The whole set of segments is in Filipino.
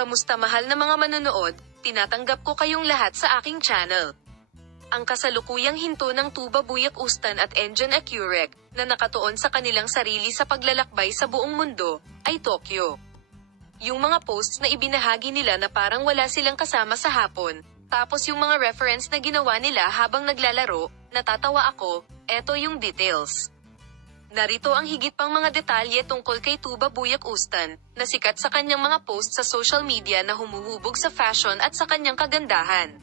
Kamusta mahal na mga manonood, tinatanggap ko kayong lahat sa aking channel. Ang kasalukuyang hinto ng Tuba Buyak Ustan at Engine Accurec, na nakatuon sa kanilang sarili sa paglalakbay sa buong mundo, ay Tokyo. Yung mga posts na ibinahagi nila na parang wala silang kasama sa hapon, tapos yung mga reference na ginawa nila habang naglalaro, natatawa ako, eto yung details. Narito ang higit pang mga detalye tungkol kay Tuba Buyak Ustan, na sikat sa kanyang mga posts sa social media na humuhubog sa fashion at sa kanyang kagandahan.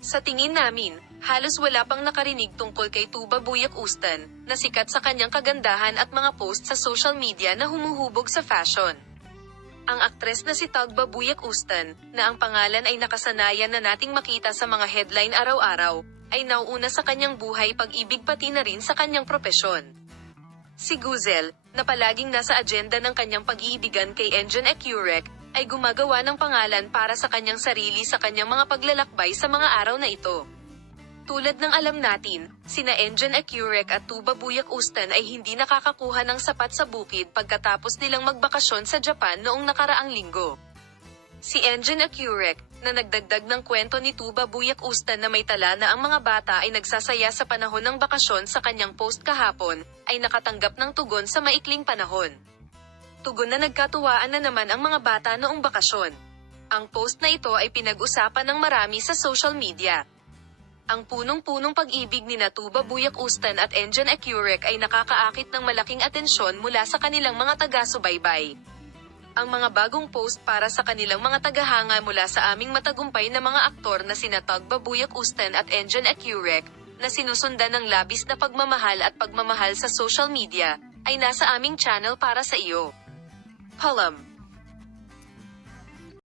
Sa tingin namin, halos wala pang nakarinig tungkol kay Tuba Buyak Ustan, na sikat sa kanyang kagandahan at mga posts sa social media na humuhubog sa fashion. Ang aktres na si Tuba Buyak Ustan, na ang pangalan ay nakasanayan na nating makita sa mga headline araw-araw, ay nauuna sa kanyang buhay pag-ibig pati na rin sa kanyang propesyon. Si Guzel, na palaging nasa agenda ng kanyang pag-iibigan kay Engine Accurec, ay gumagawa ng pangalan para sa kanyang sarili sa kanyang mga paglalakbay sa mga araw na ito. Tulad ng alam natin, sina Engine Accurec at Tuba Buyak Ustan ay hindi nakakakuha ng sapat sa bukid pagkatapos nilang magbakasyon sa Japan noong nakaraang linggo. Si Engine Accurec, na nagdagdag ng kwento ni Tuba Buyak Ustan na may tala na ang mga bata ay nagsasaya sa panahon ng bakasyon sa kanyang post kahapon, ay nakatanggap ng tugon sa maikling panahon. Tugon na nagkatuwaan na naman ang mga bata noong bakasyon. Ang post na ito ay pinag-usapan ng marami sa social media. Ang punong-punong pag-ibig ni Tuba Buyak Ustan at Engine Accurec ay nakakaakit ng malaking atensyon mula sa kanilang mga taga-subaybay. Ang mga bagong post para sa kanilang mga tagahanga mula sa aming matagumpay na mga aktor na sina Tuba Buyak Ustan at Engine Accurec, na sinusundan ng labis na pagmamahal at pagmamahal sa social media, ay nasa aming channel para sa iyo. Palam.